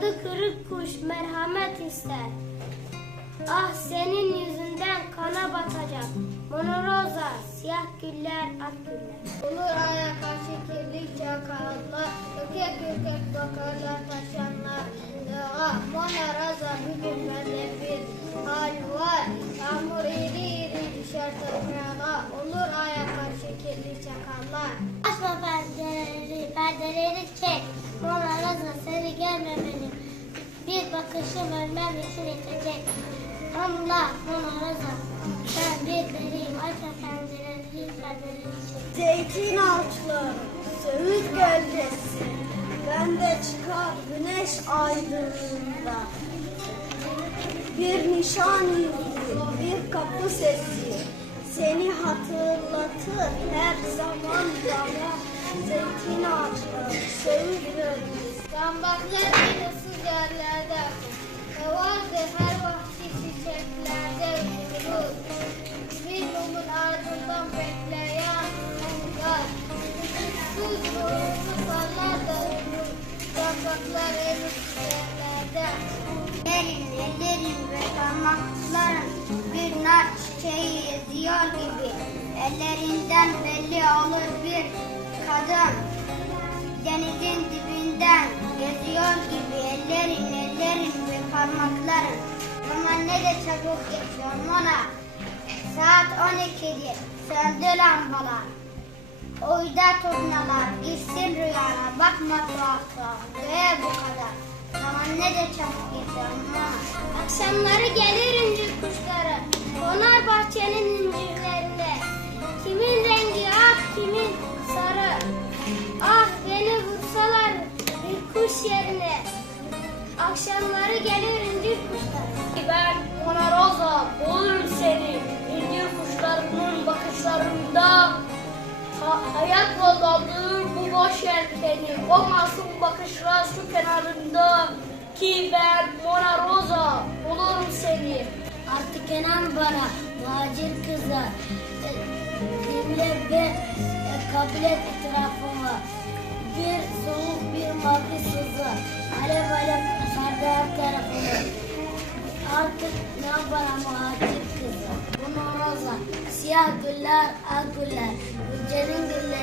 Kanadı kırık kuş merhamet ister. Ah senin yüzünden kana batacak. Monoroza, siyah güller, ak güller. Olur aya karşı kirli çakallar, ökek ökek bakarlar taşanlar. Bir bakışım ölmem için yetecek. Allah Monoroza, ben bir deliyim. Açma pencereleri, perdeleri çek. Zeytin ağaçları, söğüt gölgesi. Ben de çıkar güneş aydınlığında. Bir nişan bir kapı sesi. Seni hatırlatır her zaman bana. Zeytin ağaçları, söğüt gölgesi. Zambaklar ıssız yerlerde. Ve vardır her vahşi çiçeklerde yürür. Bir yolun ardından bekleyen onlar. Issız ruhunu sallar da ölür. Zambaklar ıssız yerlerde. Ellerin, ellerin ve parmakların bir nar çiçeği eziyor gibi. Ellerinden belli olur bir kadın. Denizin ve parmakların. Zaman ne de çabuk geçiyor Mona. Saat 12'dir, söndü lambalar. Oyda turnalar, gitsin rüyana, bakma tuhafta, ve bu kadar. Zaman ne de çabuk geçiyor ama. Akşamları gelir incir kuşları, konar bahçenin incirlerinde. Kimin rengi ak, kimin sarı. Ah beni vursalar bir kuş yerine. Akşamları gelir. Ben Mona Rosa, bulurum seni. İncir kuşlarının bakışlarında ha- hayat doludur bu boş yelkeni. O masum bakışlar su kenarında ki ben Mona Rosa, bulurum seni. Artık inan bana muhacir kızlar. E, Dinle ve e, kabul et itirafımı. Bir soğuk bir mavi sızı. Alev alev sardı her tarafımı. Artık inan bana muhacir kızlar. Bu roza, siyah güller, ak güller. Gülcenin gülleri